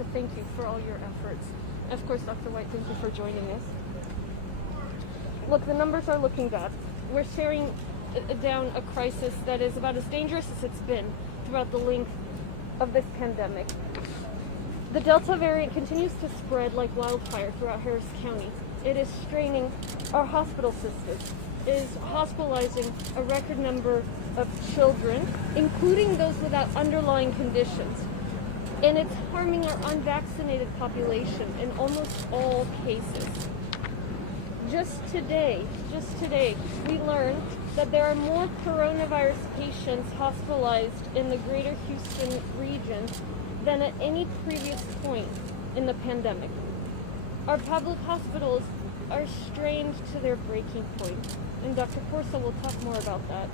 to thank you for all your efforts. And of course, Dr. White, thank you for joining us. Look, the numbers are looking bad. We're staring down a crisis that is about as dangerous as it's been throughout the length of this pandemic. The Delta variant continues to spread like wildfire throughout Harris County. It is straining our hospital systems. It is hospitalizing a record number of children, including those without underlying conditions. And it's harming our unvaccinated population in almost all cases. Just today, we learned that there are more coronavirus patients hospitalized in the greater Houston region than at any previous point in the pandemic. Our public hospitals are strained to their breaking point, and Dr. Corso will talk more about that.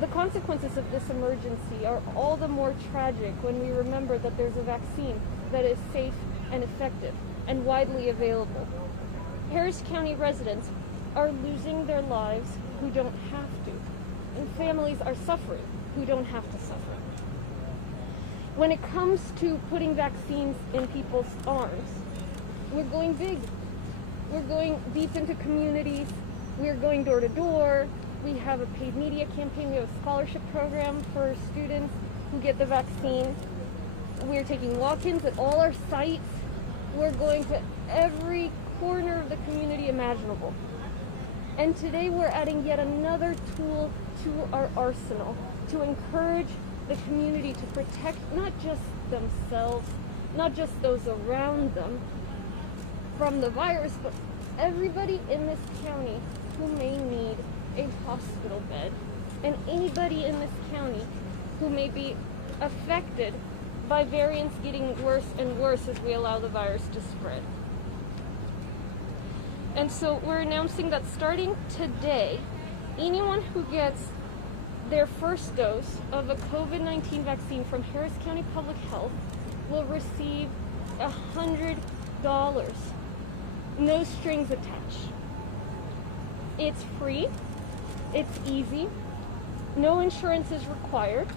The consequences of this emergency are all the more tragic when we remember that there's a vaccine that is safe and effective and widely available. Harris County residents are losing their lives who don't have to, and families are suffering who don't have to suffer. When it comes to putting vaccines in people's arms, we're going big. We're going deep into communities. We're going door to door. We have a paid media campaign. We have a scholarship program for students who get the vaccine. We're taking walk-ins at all our sites. We're going to every corner of the community imaginable. And today we're adding yet another tool to our arsenal to encourage the community to protect not just themselves, not just those around them from the virus, but everybody in this county who may need a hospital bed, and anybody in this county who may be affected by variants getting worse and worse as we allow the virus to spread. And so we're announcing that starting today, anyone who gets their first dose of a COVID-19 vaccine from Harris County Public Health will receive $100. No strings attached. It's free. It's easy. No insurance is required.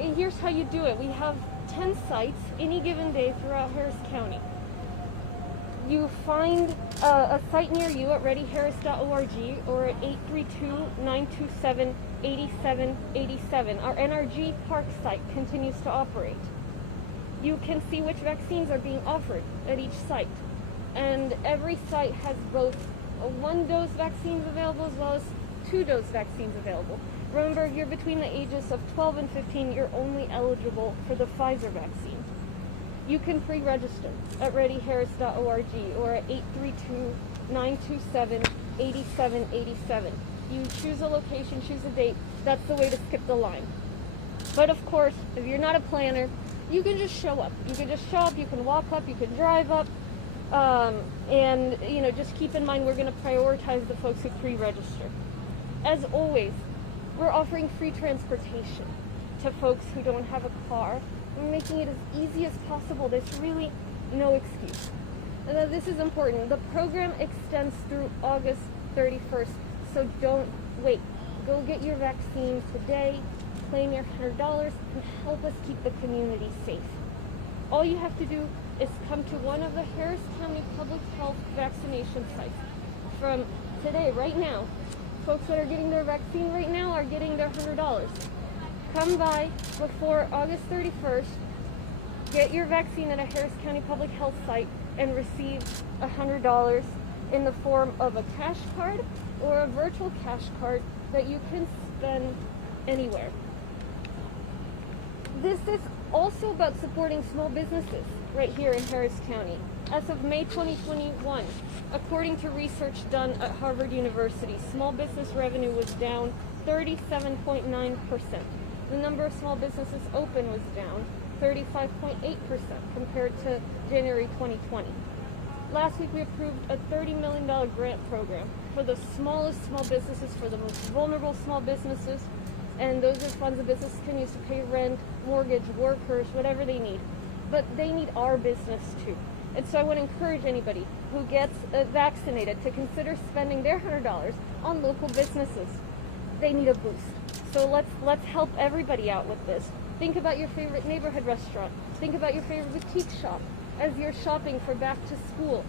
And here's how you do it. We have 10 sites any given day throughout Harris County. You find a site near you at readyharris.org or at 832-927-8787. Our NRG Park site continues to operate. You can see which vaccines are being offered at each site. And every site has both one-dose vaccines available as well as two-dose vaccines available. Remember, if you're between the ages of 12 and 15, you're only eligible for the Pfizer vaccine. You can pre-register at readyharris.org or at 832-927-8787. You choose a location, choose a date. That's the way to skip the line. But of course, if you're not a planner, you can just show up. You can just show up, you can walk up, you can drive up. And just keep in mind, we're going to prioritize the folks who pre-register. As always, we're offering free transportation to folks who don't have a car. We're making it as easy as possible. There's really no excuse. And this is important. The program extends through August 31st, so don't wait. Go get your vaccine today, claim your $100, and help us keep the community safe. All you have to do is come to one of the Harris County Public Health vaccination sites. From today, right now, folks that are getting their vaccine right now are getting their $100. Come by before August 31st, get your vaccine at a Harris County Public Health site, and receive $100 in the form of a cash card or a virtual cash card that you can spend anywhere. This is also about supporting small businesses right here in Harris County. As of May 2021, according to research done at Harvard University, small business revenue was down 37.9%. The number of small businesses open was down 35.8% compared to January 2020. Last week we approved a $30 million grant program for the smallest small businesses, for the most vulnerable small businesses, and those are funds the business can use to pay rent, mortgage, workers, whatever they need. But they need our business too. And so I want to encourage anybody who gets vaccinated to consider spending their $100 on local businesses. They need a boost. So let's help everybody out with this. Think about your favorite neighborhood restaurant. Think about your favorite boutique shop as you're shopping for back to school.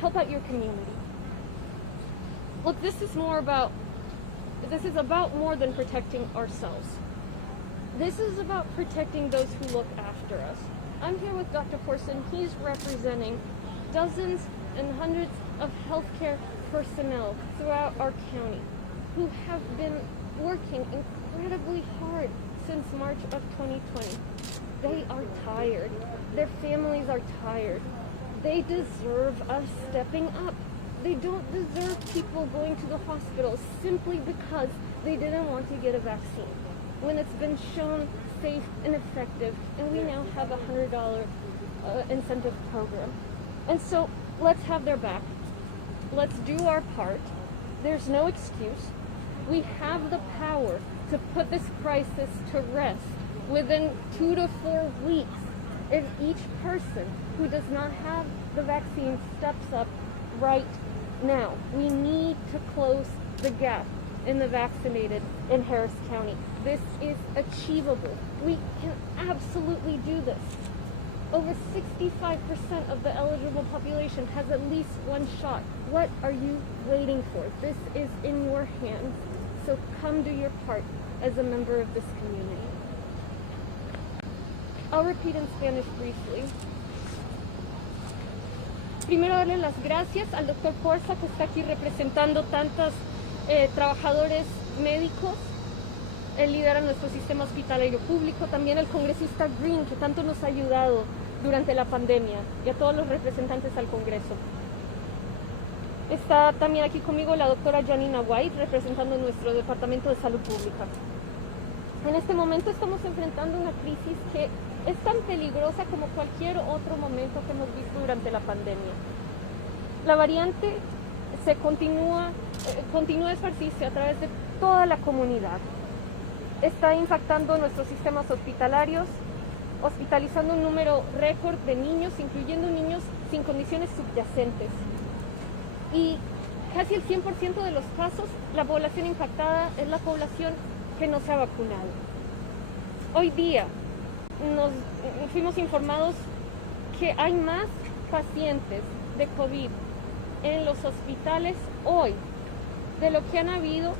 Help out your community. Look, this is about more than protecting ourselves. This is about protecting those who look after us. I'm here with Dr. Forson. He's representing dozens and hundreds of healthcare personnel throughout our county who have been working incredibly hard since March of 2020. They are tired. Their families are tired. They deserve us stepping up. They don't deserve people going to the hospital simply because they didn't want to get a vaccine, when it's been shown safe and effective, and we now have a $100 incentive program. And so let's have their back. Let's do our part. There's no excuse. We have the power to put this crisis to rest within 2 to 4 weeks if each person who does not have the vaccine steps up right now. We need to close the gap in the vaccinated in Harris County. This is achievable. We can absolutely do this. Over 65% of the eligible population has at least one shot. What are you waiting for? This is in your hands. So come do your part as a member of this community. I'll repeat in Spanish briefly. Primero darle las gracias al doctor Corsa, que está aquí representando tantos trabajadores médicos. Él lidera nuestro sistema hospitalario público. También el congresista Green, que tanto nos ha ayudado durante la pandemia, y a todos los representantes al Congreso. Está también aquí conmigo la doctora Janina White, representando nuestro Departamento de Salud Pública. En este momento estamos enfrentando una crisis que es tan peligrosa como cualquier otro momento que hemos visto durante la pandemia. La variante se continúa a esparcirse a través de toda la comunidad. Está impactando nuestros sistemas hospitalarios, hospitalizando un número récord de niños, incluyendo niños sin condiciones subyacentes. Y casi el 100% de los casos, la población impactada es la población que no se ha vacunado. Hoy día nos fuimos informados que hay más pacientes de COVID en los hospitales hoy de lo que han habido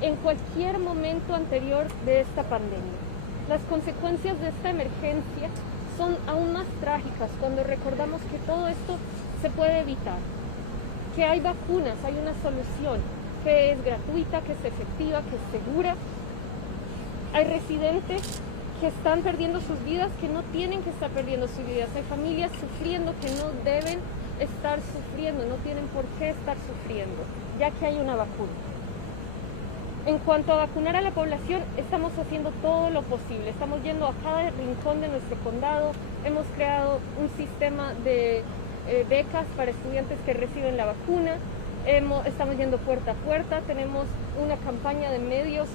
en cualquier momento anterior de esta pandemia. Las consecuencias de esta emergencia son aún más trágicas cuando recordamos que todo esto se puede evitar, que hay vacunas, hay una solución que es gratuita, que es efectiva, que es segura. Hay residentes que están perdiendo sus vidas, que no tienen que estar perdiendo sus vidas. Hay familias sufriendo que no deben estar sufriendo, no tienen por qué estar sufriendo, ya que hay una vacuna. En cuanto a vacunar a la población, estamos haciendo todo lo posible. Estamos yendo a cada rincón de nuestro condado. Hemos creado un sistema de becas para estudiantes que reciben la vacuna. Estamos yendo puerta a puerta. Tenemos una campaña de medios.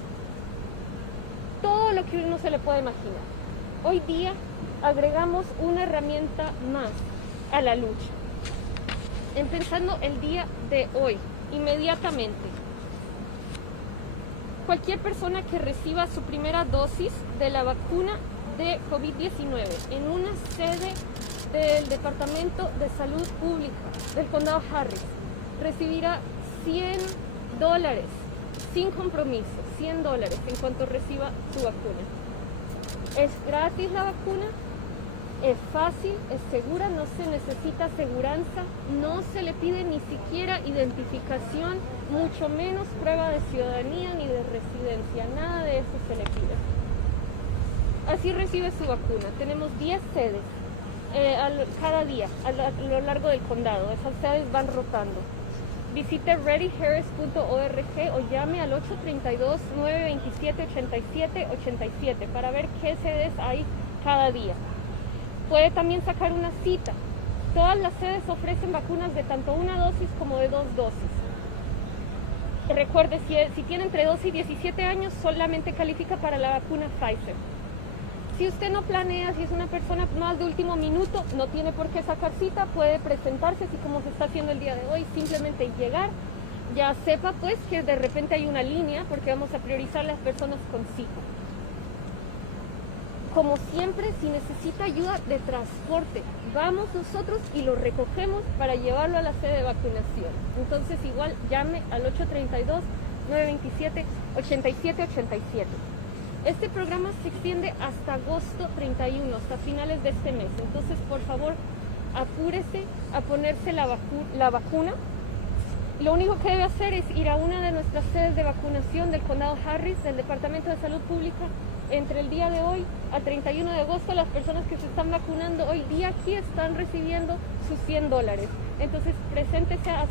Todo lo que uno se le puede imaginar. Hoy día agregamos una herramienta más a la lucha. Empezando el día de hoy, inmediatamente. Cualquier persona que reciba su primera dosis de la vacuna de COVID-19 en una sede del Departamento de Salud Pública del Condado Harris recibirá $100 sin compromiso, $100 en cuanto reciba su vacuna. Es gratis la vacuna, es fácil, es segura, no se necesita aseguranza, no se le pide ni siquiera identificación, mucho menos prueba de ciudadanía ni de residencia, nada de eso se le pide. Así recibe su vacuna. Tenemos 10 sedes cada día a lo largo del condado. Esas sedes van rotando. Visite readyharris.org o llame al 832-927-8787 para ver qué sedes hay cada día. Puede también sacar una cita. Todas las sedes ofrecen vacunas de tanto una dosis como de 2 dosis. Recuerde, si tiene entre 12 y 17 años, solamente califica para la vacuna Pfizer. Si usted no planea, si es una persona más de último minuto, no tiene por qué sacar cita, puede presentarse, así como se está haciendo el día de hoy, simplemente llegar. Ya sepa pues que de repente hay una línea, porque vamos a priorizar las personas con cita. Como siempre, si necesita ayuda de transporte, vamos nosotros y lo recogemos para llevarlo a la sede de vacunación. Entonces igual llame al 832-927-8787. Este programa se extiende hasta agosto 31, hasta finales de este mes. Entonces, por favor, apúrese a ponerse la vacuna. Lo único que debe hacer es ir a una de nuestras sedes de vacunación del condado Harris, del Departamento de Salud Pública. Entre el día de hoy al 31 de agosto, las personas que se están vacunando hoy día aquí están recibiendo sus $100. Entonces, preséntese a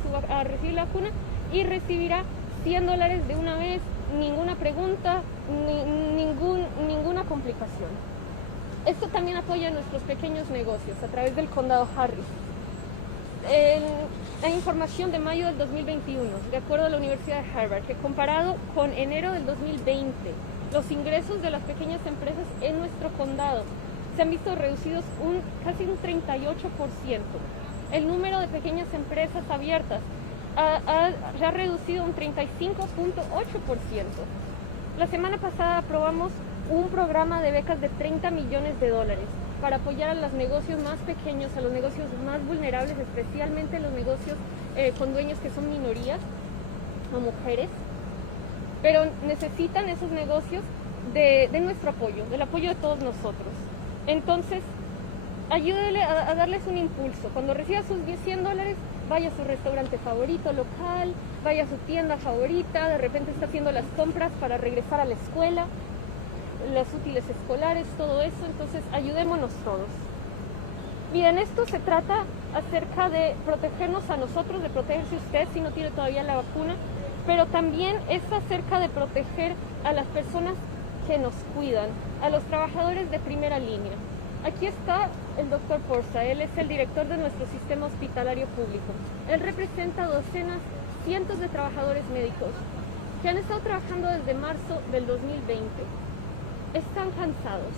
recibir la vacuna y recibirá $100 de una vez, ninguna pregunta, ninguna complicación. Esto también apoya a nuestros pequeños negocios a través del condado Harris. Hay información de mayo del 2021, de acuerdo a la Universidad de Harvard, que comparado con enero del 2020, los ingresos de las pequeñas empresas en nuestro condado se han visto reducidos casi un 38%. El número de pequeñas empresas abiertas se ha reducido un 35.8%. La semana pasada aprobamos un programa de becas de $30 millones para apoyar a los negocios más pequeños, a los negocios más vulnerables, especialmente los negocios con dueños que son minorías o mujeres. Pero necesitan esos negocios de nuestro apoyo, del apoyo de todos nosotros. Entonces, ayúdele a darles un impulso. Cuando reciba sus $100, vaya a su restaurante favorito local, vaya a su tienda favorita, de repente está haciendo las compras para regresar a la escuela, los útiles escolares, todo eso. Entonces, ayudémonos todos. Bien, esto se trata acerca de protegernos a nosotros, de protegerse usted si no tiene todavía la vacuna, pero también es acerca de proteger a las personas que nos cuidan, a los trabajadores de primera línea. Aquí está el doctor Porza, él es el director de nuestro sistema hospitalario público. Él representa cientos de trabajadores médicos que han estado trabajando desde marzo del 2020. Están cansados,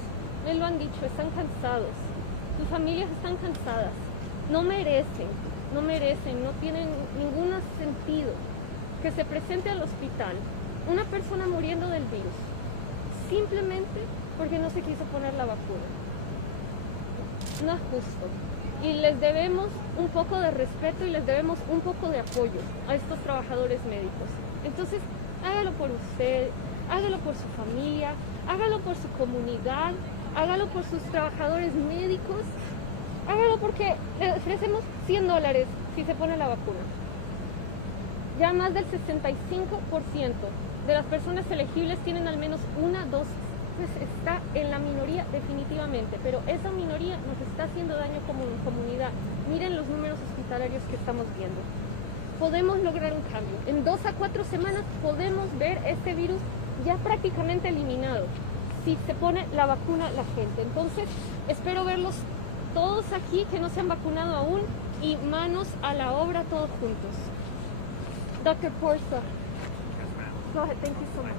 me lo han dicho, están cansados. Sus familias están cansadas, no merecen, no tienen ningún sentido que se presente al hospital una persona muriendo del virus, simplemente porque no se quiso poner la vacuna. No es justo. Y les debemos un poco de respeto y les debemos un poco de apoyo a estos trabajadores médicos. Entonces, hágalo por usted, hágalo por su familia, hágalo por su comunidad, hágalo por sus trabajadores médicos, hágalo porque le ofrecemos $100 si se pone la vacuna. Ya más del 65% de las personas elegibles tienen al menos una dosis. Pues está en la minoría definitivamente, pero esa minoría nos está haciendo daño como comunidad. Miren los números hospitalarios que estamos viendo. Podemos lograr un cambio. En 2 a 4 semanas podemos ver este virus ya prácticamente eliminado si se pone la vacuna la gente. Entonces, espero verlos todos aquí que no se han vacunado aún y manos a la obra todos juntos. Dr. Porza. Go ahead. Thank you so much.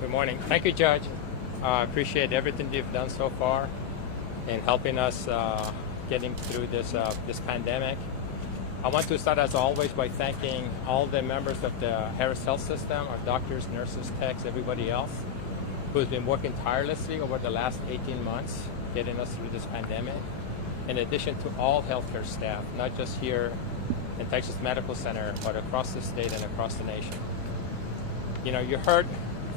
Good morning. Thank you, Judge. I appreciate everything you've done so far in helping us getting through this pandemic. I want to start, as always, by thanking all the members of the Harris Health System, our doctors, nurses, techs, everybody else who has been working tirelessly over the last 18 months getting us through this pandemic, in addition to all healthcare staff, not just here in Texas Medical Center, but across the state and across the nation. You know, you heard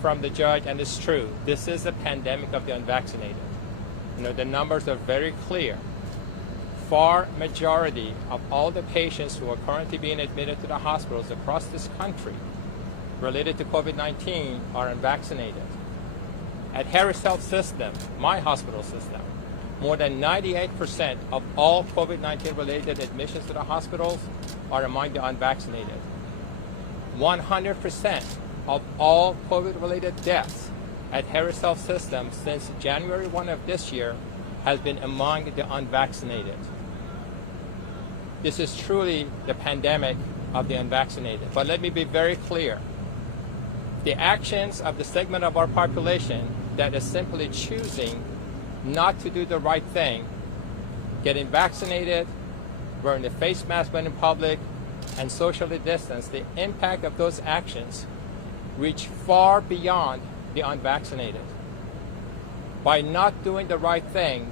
from the judge, and it's true, this is a pandemic of the unvaccinated. You know, the numbers are very clear. Far majority of all the patients who are currently being admitted to the hospitals across this country related to COVID-19 are unvaccinated. At Harris Health System, my hospital system, more than 98% of all COVID-19 related admissions to the hospitals are among the unvaccinated. 100% of all COVID-related deaths at Harris Health System since January 1 of this year has been among the unvaccinated. This is truly the pandemic of the unvaccinated. But let me be very clear. The actions of the segment of our population that is simply choosing not to do the right thing, getting vaccinated, wearing the face mask when in public, and socially distanced, the impact of those actions reach far beyond the unvaccinated. By not doing the right thing,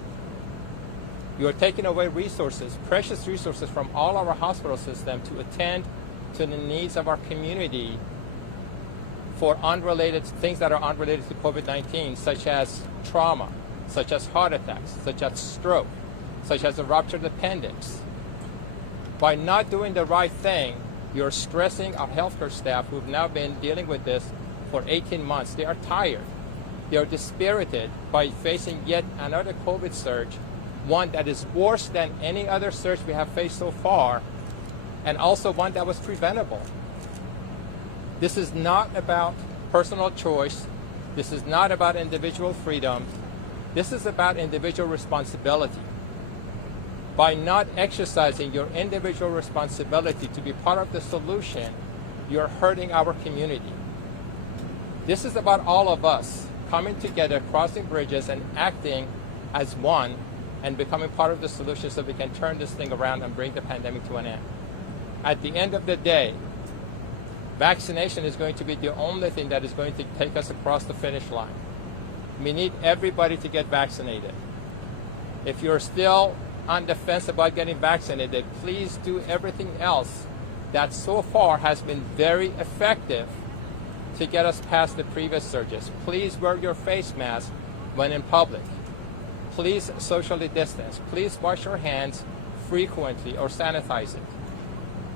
you're taking away resources, precious resources from all our hospital system to attend to the needs of our community for unrelated things that are unrelated to COVID-19, such as trauma, such as heart attacks, such as stroke, such as a ruptured appendix. By not doing the right thing, you're stressing our healthcare staff who've now been dealing with this for 18 months. They are tired. They are dispirited by facing yet another COVID surge, one that is worse than any other surge we have faced so far, and also one that was preventable. This is not about personal choice. This is not about individual freedom. This is about individual responsibility. By not exercising your individual responsibility to be part of the solution, you're hurting our community. This is about all of us coming together, crossing bridges, and acting as one and becoming part of the solution so we can turn this thing around and bring the pandemic to an end. At the end of the day, vaccination is going to be the only thing that is going to take us across the finish line. We need everybody to get vaccinated. If you're still on the fence about getting vaccinated, please do everything else that so far has been very effective to get us past the previous surges. Please wear your face mask when in public. Please socially distance. Please wash your hands frequently or sanitize it.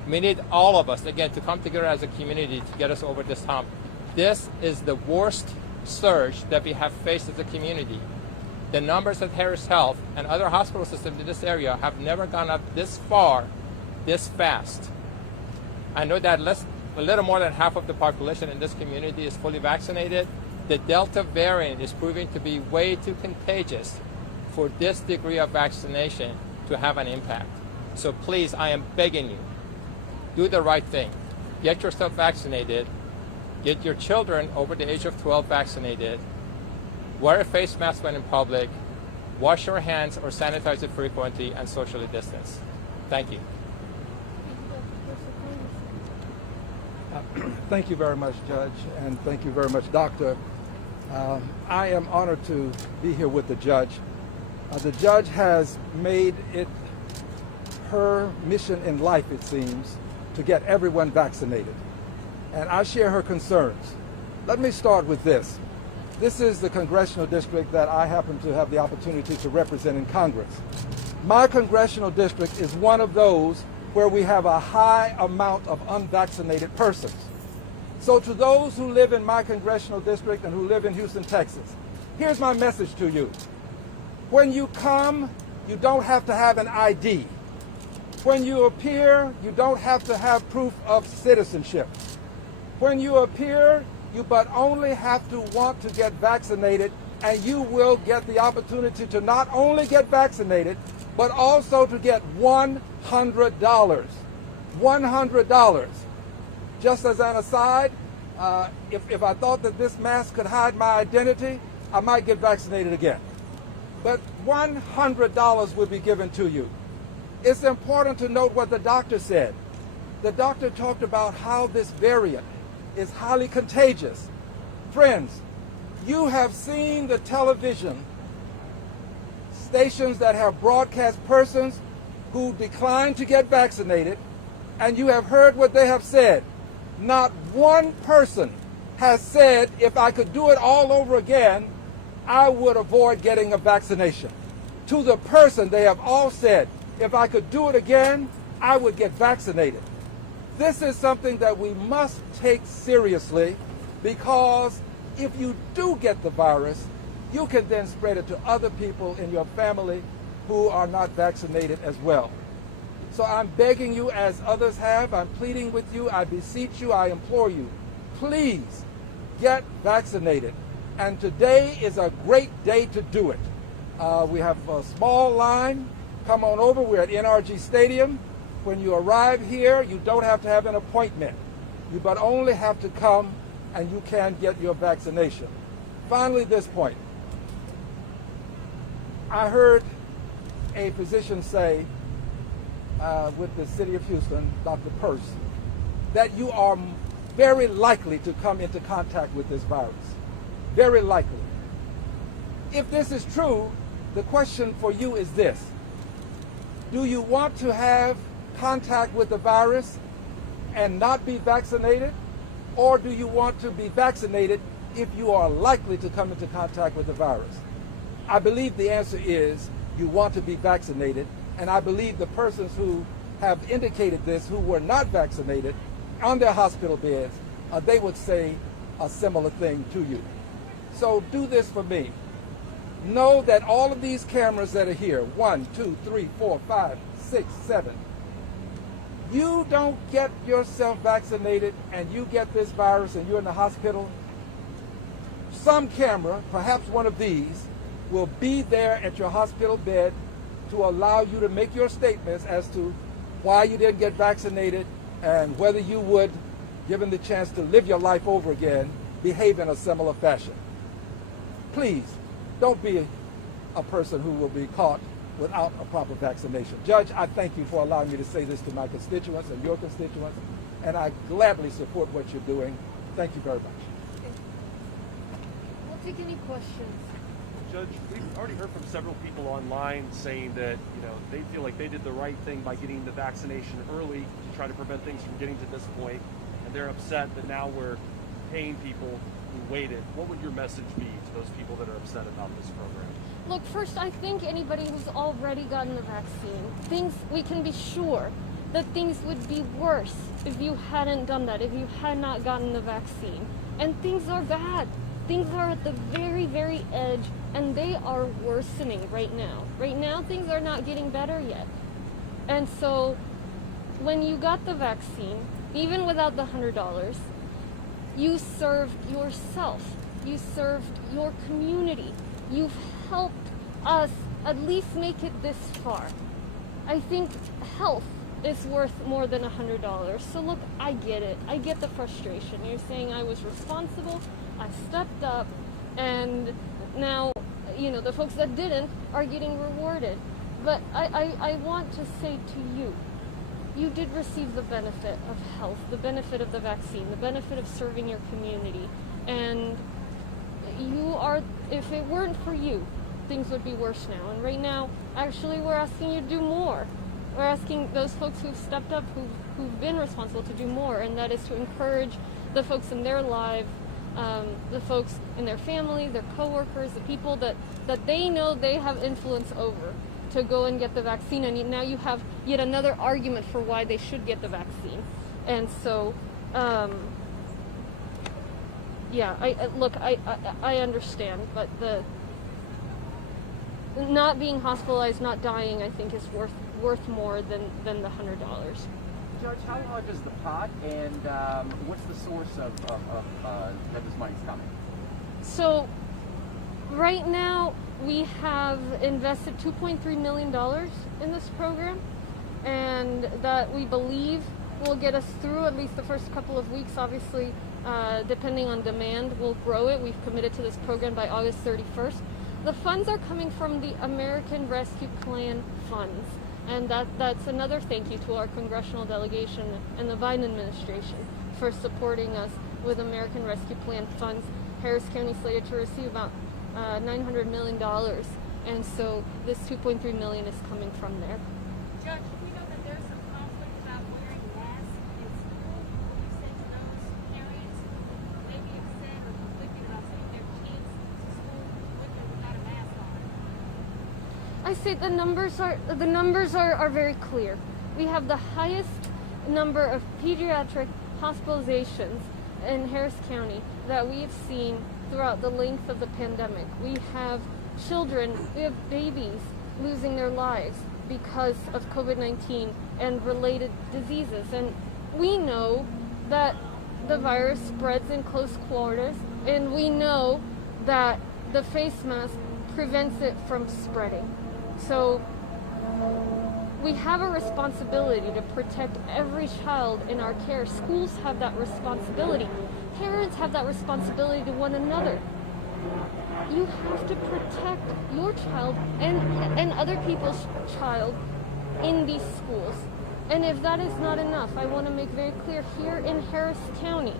We need all of us, again, to come together as a community to get us over this hump. This is the worst surge that we have faced as a community. The numbers at Harris Health and other hospital systems in this area have never gone up this far, this fast. I know that a little more than half of the population in this community is fully vaccinated. The Delta variant is proving to be way too contagious for this degree of vaccination to have an impact. So please, I am begging you, do the right thing. Get yourself vaccinated. Get your children over the age of 12 vaccinated. Wear a face mask when in public. Wash your hands or sanitize it frequently and socially distance. Thank you. Thank you very much, Judge, and thank you very much, Doctor. I am honored to be here with the judge. The judge has made it her mission in life, it seems, to get everyone vaccinated. And I share her concerns. Let me start with this. This is the congressional district that I happen to have the opportunity to represent in Congress. My congressional district is one of those where we have a high amount of unvaccinated persons. So to those who live in my congressional district and who live in Houston, Texas, here's my message to you. When you come, you don't have to have an ID. When you appear, you don't have to have proof of citizenship. When you appear, you but only have to want to get vaccinated, and you will get the opportunity to not only get vaccinated, but also to get $100. $100. Just as an aside, if I thought that this mask could hide my identity, I might get vaccinated again. But $100 will be given to you. It's important to note what the doctor said. The doctor talked about how this variant is highly contagious. Friends, you have seen the television stations that have broadcast persons who declined to get vaccinated, and you have heard what they have said. Not one person has said, if I could do it all over again, I would avoid getting a vaccination. To the person, they have all said, if I could do it again, I would get vaccinated. This is something that we must take seriously, because if you do get the virus, you can then spread it to other people in your family who are not vaccinated as well. So I'm begging you, as others have, I'm pleading with you, I beseech you, I implore you, please get vaccinated. And today is a great day to do it. We have a small line. Come on over. We're at NRG Stadium. When you arrive here, you don't have to have an appointment. You but only have to come, and you can get your vaccination. Finally, this point. I heard a physician say with the city of Houston, Dr. Peirce, that you are very likely to come into contact with this virus. Very likely. if this is true, the question for you is this. Do you want to have contact with the virus and not be vaccinated? Or do you want to be vaccinated if you are likely to come into contact with the virus? I believe the answer is you want to be vaccinated, and I believe the persons who have indicated this, who were not vaccinated, on their hospital beds, they would say a similar thing to you. So do this for me. Know that all of these cameras that are here, 1, 2, 3, 4, 5, 6, 7, you don't get yourself vaccinated and you get this virus and you're in the hospital, some camera, perhaps one of these, will be there at your hospital bed to allow you to make your statements as to why you didn't get vaccinated and whether you would, given the chance to live your life over again, behave in a similar fashion. Please, don't be a person who will be caught without a proper vaccination. Judge, I thank you for allowing me to say this to my constituents and your constituents, and I gladly support what you're doing. Thank you very much. We'll take any questions. Judge, we've already heard from several people online saying that, they feel like they did the right thing by getting the vaccination early to try to prevent things from getting to this point, and they're upset that now we're paying people who waited. What would your message be to those people that are upset about this program? Look, first, I think anybody who's already gotten the vaccine, we can be sure that things would be worse if you hadn't done that, if you had not gotten the vaccine. And things are bad. Things are at the very, very edge, and they are worsening right now. Right now, things are not getting better yet. And so, when you got the vaccine, even without the $100, you served yourself. You served your community. You've helped us at least make it this far. I think health is worth more than $100. So look, I get it. I get the frustration. You're saying I was responsible, I stepped up, and now, the folks that didn't are getting rewarded. But I want to say to you, you did receive the benefit of health, the benefit of the vaccine, the benefit of serving your community. And if it weren't for you, things would be worse now. And right now, actually, we're asking you to do more. We're asking those folks who've stepped up, who've been responsible, to do more, and that is to encourage the folks in their lives, the folks in their family, their coworkers, the people that they know they have influence over, to go and get the vaccine. And now you have yet another argument for why they should get the vaccine. And so, I understand, but the not being hospitalized, not dying, I think is worth more than the $100. Judge, how large is the pot, and what's the source of that this money's coming? So, right now we have invested $2.3 million in this program, and that we believe will get us through at least the first couple of weeks. Obviously, depending on demand, we'll grow it. We've committed to this program by August 31st. The funds are coming from the American Rescue Plan funds. And that's another thank you to our congressional delegation and the Biden administration for supporting us with American Rescue Plan funds. Harris County slated to receive about $900 million. And so this $2.3 million is coming from there. Judge, we know that there's some conflict about wearing masks in school. Will you say to those parents who may be upset or conflicted about sending their kids to school with or without a mask on? I say the numbers are very clear. We have the highest number of pediatric hospitalizations in Harris County that we have seen throughout the length of the pandemic. We have children, we have babies losing their lives because of COVID-19 and related diseases. And we know that the virus spreads in close quarters, and we know that the face mask prevents it from spreading. So we have a responsibility to protect every child in our care. Schools have that responsibility. Parents have that responsibility to one another. You have to protect your child and other people's child in these schools. And if that is not enough, I want to make very clear, here in Harris County,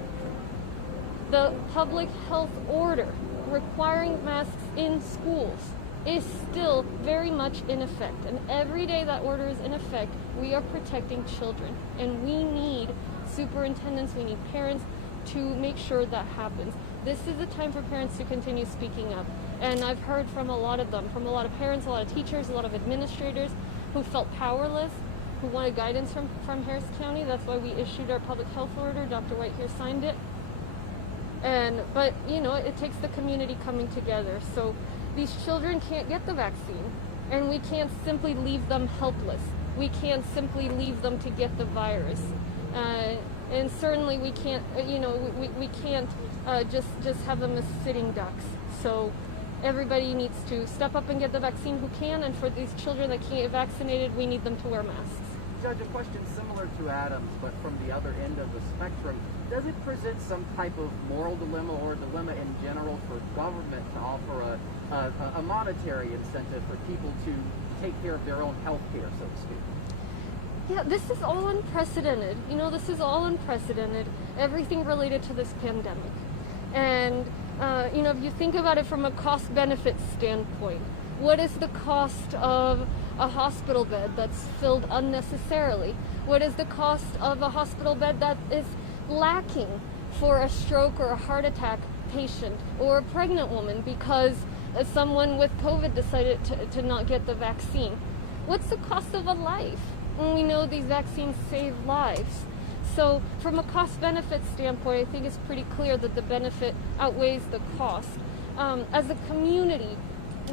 the public health order requiring masks in schools is still very much in effect. And every day that order is in effect, we are protecting children. And we need superintendents, we need parents to make sure that happens. This is the time for parents to continue speaking up. And I've heard from a lot of them, from a lot of parents, a lot of teachers, a lot of administrators who felt powerless, who wanted guidance from Harris County. That's why we issued our public health order. Dr. White here signed it. But you know, it takes the community coming together. So these children can't get the vaccine, and we can't simply leave them helpless. We can't simply leave them to get the virus. And certainly we can't, we can't just have them as sitting ducks. So everybody needs to step up and get the vaccine who can, and for these children that can't get vaccinated, we need them to wear masks. Judge, a question similar to Adam's, but from the other end of the spectrum. Does it present some type of moral dilemma or dilemma in general for government to offer a monetary incentive for people to take care of their own health care, so to speak? Yeah, this is all unprecedented. This is all unprecedented. Everything related to this pandemic. And, if you think about it from a cost-benefit standpoint, what is the cost of a hospital bed that's filled unnecessarily? What is the cost of a hospital bed that is lacking for a stroke or a heart attack patient or a pregnant woman because someone with COVID decided to not get the vaccine? What's the cost of a life? And we know these vaccines save lives. So from a cost-benefit standpoint, I think it's pretty clear that the benefit outweighs the cost. As a community,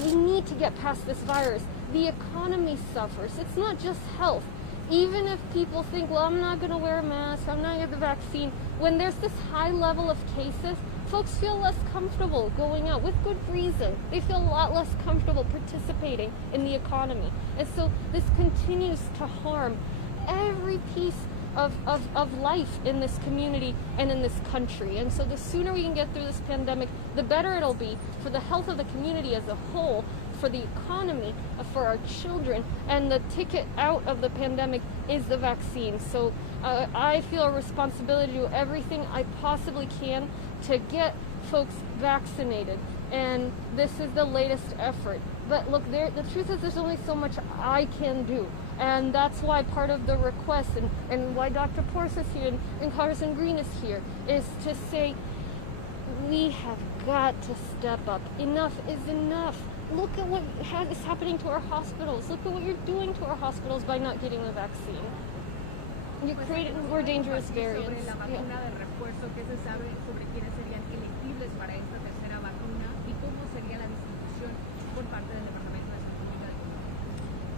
we need to get past this virus. The economy suffers. It's not just health. Even if people think, well, I'm not going to wear a mask, I'm not going to get the vaccine, when there's this high level of cases, folks feel less comfortable going out, with good reason. They feel a lot less comfortable participating in the economy. And so this continues to harm every piece of life in this community and in this country. And so the sooner we can get through this pandemic, the better it'll be for the health of the community as a whole, for the economy, for our children. And the ticket out of the pandemic is the vaccine. So I feel a responsibility to do everything I possibly can to get folks vaccinated. And this is the latest effort. But look, the truth is there's only so much I can do. And that's why part of the request and why Dr. Porce is here and Congressman Green is here is to say we have got to step up. Enough is enough. Look at what is happening to our hospitals. Look at what you're doing to our hospitals by not getting the vaccine. You created more dangerous variants. Sobre la vacuna de refuerzo, ¿qué se sabe sobre quiénes serían elegibles para esta tercera vacuna y cómo sería la distribución por parte del Departamento de Salud Pública?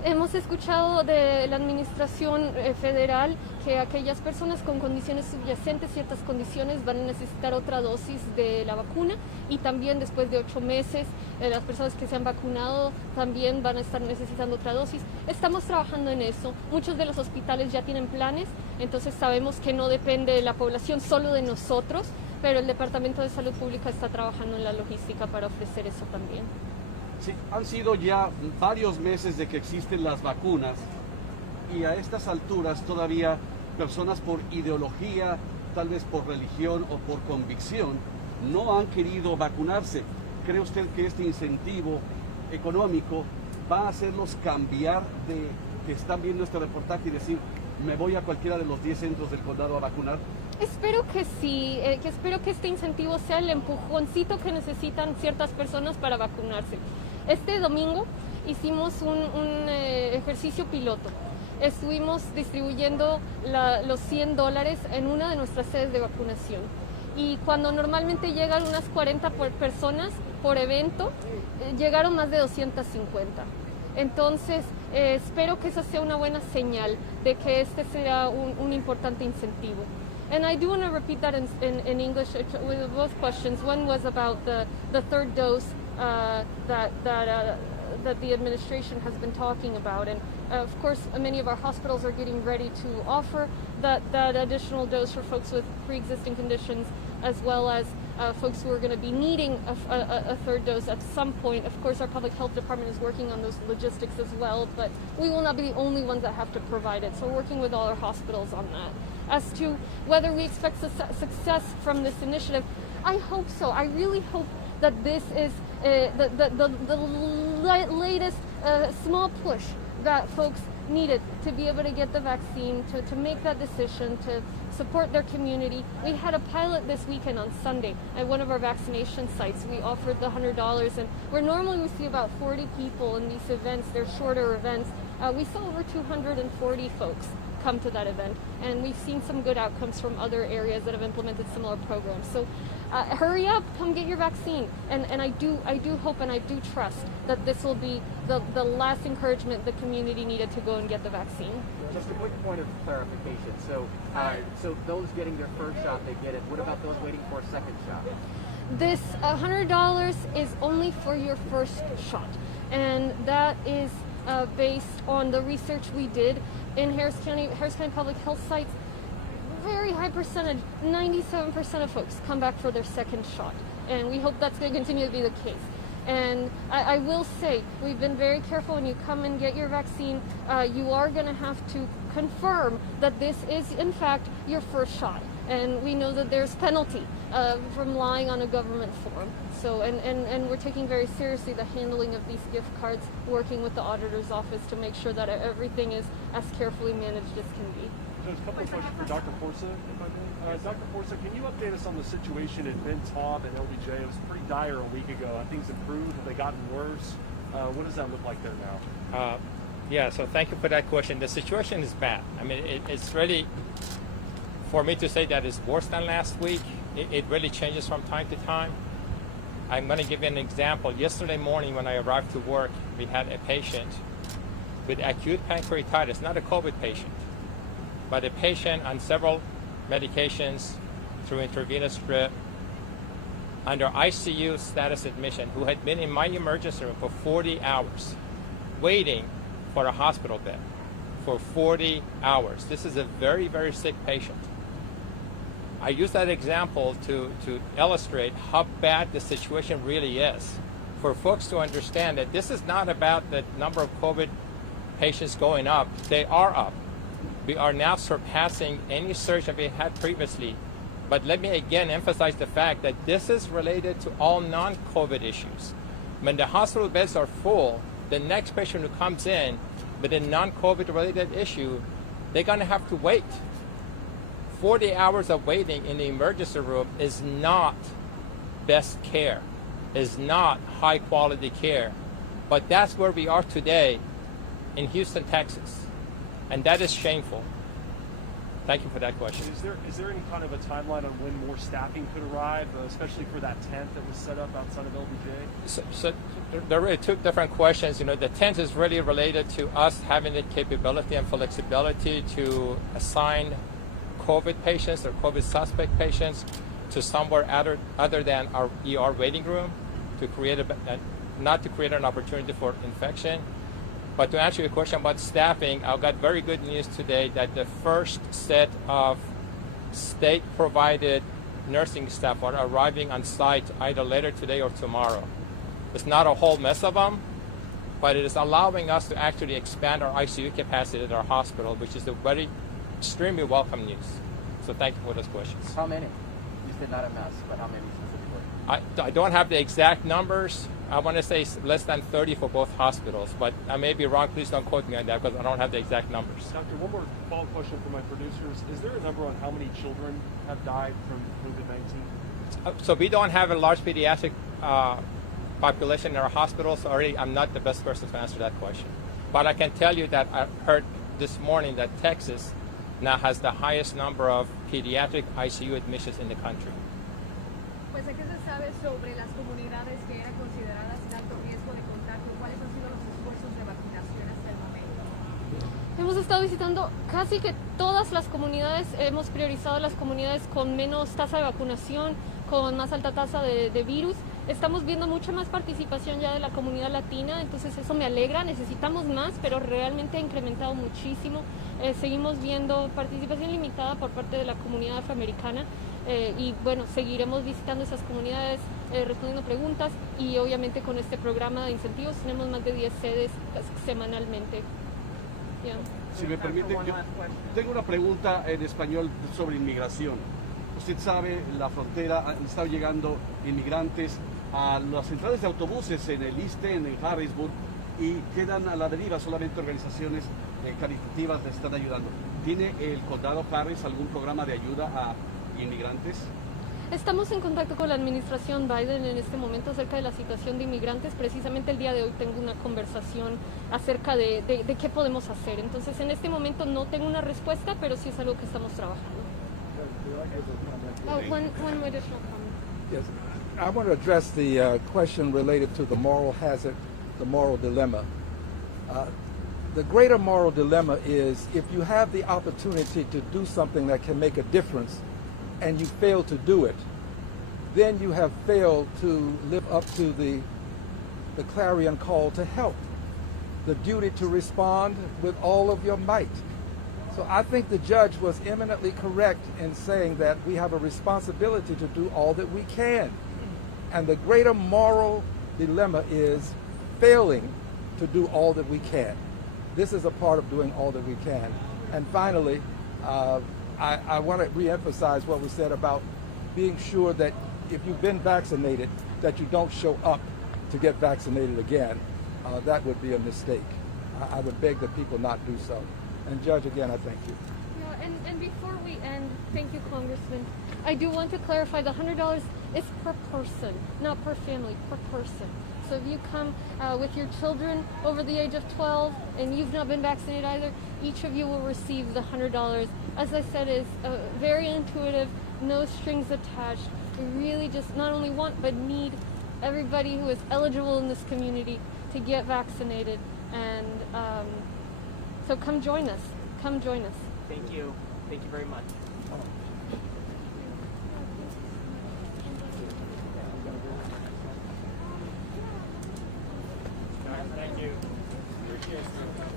Hemos escuchado de la administración federal que aquellas personas con condiciones subyacentes, ciertas condiciones, van a necesitar otra dosis de la vacuna, y también después de 8 meses las personas que se han vacunado también van a estar necesitando otra dosis. Estamos trabajando en eso. Muchos de los hospitales ya tienen planes, entonces sabemos que no depende de la población, solo de nosotros, pero el Departamento de Salud Pública está trabajando en la logística para ofrecer eso también. Sí, han sido ya varios meses de que existen las vacunas y a estas alturas todavía personas por ideología, tal vez por religión o por convicción, no han querido vacunarse. ¿Cree usted que este incentivo económico va a hacerlos cambiar de que están viendo este reportaje y decir, me voy a cualquiera de los 10 centros del condado a vacunar? Espero que sí, espero que este incentivo sea el empujoncito que necesitan ciertas personas para vacunarse. Este domingo hicimos un ejercicio piloto. Estuvimos distribuyendo los $100 en una de nuestras sedes de vacunación. Y cuando normalmente llegan unas 40 personas por evento, llegaron más de 250. Entonces, espero que eso sea una buena señal de que este será un importante incentivo. And I do want to repeat that in English with both questions. One was about the third dose that the administration has been talking about. And of course, many of our hospitals are getting ready to offer that additional dose for folks with pre-existing conditions, as well as folks who are going to be needing a third dose at some point. Of course, our public health department is working on those logistics as well, but we will not be the only ones that have to provide it. So we're working with all our hospitals on that. As to whether we expect success from this initiative, I hope so. I really hope that this is the latest small push that folks needed to be able to get the vaccine, to make that decision, to support their community. We had a pilot this weekend on Sunday at one of our vaccination sites. We offered the $100, and where normally we see about 40 people in these events, they're shorter events, we saw over 240 folks come to that event, and we've seen some good outcomes from other areas that have implemented similar programs. So hurry up, come get your vaccine, and I do hope and I do trust that this will be the last encouragement the community needed to go and get the vaccine. Just a quick point of clarification. So those getting their first shot, they get it. What about those waiting for a second shot? This $100 is only for your first shot, and that is based on the research we did in Harris County Public Health sites. Very high percentage, 97% of folks come back for their second shot, and we hope that's going to continue to be the case. And I will say, we've been very careful when you come and get your vaccine. You are going to have to confirm that this is, in fact, your first shot. And we know that there's penalty from lying on a government form. So, and we're taking very seriously the handling of these gift cards, working with the auditor's office to make sure that everything is as carefully managed as can be. There's a couple of questions for Dr. Forza, if I may. Dr. Forza, can you update us on the situation at Ben Taub and LBJ? It was pretty dire a week ago. Have things improved? Have they gotten worse? What does that look like there now? Yeah, so thank you for that question. The situation is bad. I mean, it's really, for me to say that it's worse than last week, it really changes from time to time. I'm going to give you an example. Yesterday morning when I arrived to work, we had a patient with acute pancreatitis, not a COVID patient, but a patient on several medications through intravenous drip under ICU status admission who had been in my emergency room for 40 hours waiting for a hospital bed for 40 hours. This is a very, very sick patient. I use that example to illustrate how bad the situation really is, for folks to understand that this is not about the number of COVID patients going up. They are up. We are now surpassing any surge that we had previously. But let me again emphasize the fact that this is related to all non-COVID issues. When the hospital beds are full, the next patient who comes in with a non-COVID related issue, they're going to have to wait. 40 hours of waiting in the emergency room is not best care, is not high quality care. But that's where we are today in Houston, Texas. And that is shameful. Thank you for that question. Is there any kind of a timeline on when more staffing could arrive, especially for that tent that was set up outside of LBJ? So there are really two different questions. You know, the tent is really related to us having the capability and flexibility to assign COVID patients or COVID suspect patients to somewhere other than our ER waiting room to create not to create an opportunity for infection. But to answer your question about staffing, I've got very good news today that the first set of state-provided nursing staff are arriving on site either later today or tomorrow. It's not a whole mess of them, but it is allowing us to actually expand our ICU capacity at our hospital, which is a very extremely welcome news. So thank you for those questions. How many? You said not a mess, but how many specifically? I don't have the exact numbers. I want to say less than 30 for both hospitals, but I may be wrong. Please don't quote me on that because I don't have the exact numbers. Doctor, one more follow-up question for my producers. Is there a number on how many children have died from COVID-19? So we don't have a large pediatric population in our hospitals. Already, I'm not the best person to answer that question. But I can tell you that I heard this morning that Texas now has the highest number of pediatric ICU admissions in the country. Pues, ¿qué se sabe sobre las comunidades que eran consideradas en alto riesgo de contagio? ¿Cuáles han sido los esfuerzos de vacunación hasta el momento? Hemos estado visitando casi que todas las comunidades, hemos priorizado las comunidades con menos tasa de vacunación, con más alta tasa de virus. Estamos viendo mucha más participación ya de la comunidad latina, entonces eso me alegra, necesitamos más, pero realmente ha incrementado muchísimo. Seguimos viendo participación limitada por parte de la comunidad afroamericana y bueno, seguiremos visitando esas comunidades, respondiendo preguntas y obviamente con este programa de incentivos tenemos más de 10 sedes semanalmente. Yeah. Si me permite, yo tengo una pregunta en español sobre inmigración. Usted sabe, la frontera han estado llegando inmigrantes a las centrales de autobuses en el Easton, en Harrisburg, y quedan a la deriva. Solamente organizaciones caritativas les están ayudando. ¿Tiene el condado Harris algún programa de ayuda a inmigrantes? Estamos en contacto con la administración Biden en este momento acerca de la situación de inmigrantes. Precisamente el día de hoy tengo una conversación acerca de qué podemos hacer. Entonces, en este momento no tengo una respuesta, pero sí es algo que estamos trabajando. One additional comment. Yes, I want to address the question related to the moral hazard, the moral dilemma. The greater moral dilemma is if you have the opportunity to do something that can make a difference and you fail to do it, then you have failed to live up to the clarion call to help, the duty to respond with all of your might. So I think the judge was eminently correct in saying that we have a responsibility to do all that we can. And the greater moral dilemma is failing to do all that we can. This is a part of doing all that we can. And finally, I want to reemphasize what was said about being sure that if you've been vaccinated, that you don't show up to get vaccinated again. That would be a mistake. I would beg that people not do so. And Judge, again, I thank you. Yeah, and before we end, thank you, Congressman. I do want to clarify the $100 is per person, not per family, per person. So if you come with your children over the age of 12 and you've not been vaccinated either, each of you will receive the $100. As I said, it's very intuitive, no strings attached. We really just not only want but need everybody who is eligible in this community to get vaccinated. And so come join us. Come join us. Thank you. Thank you very much. Thank you. Appreciate it.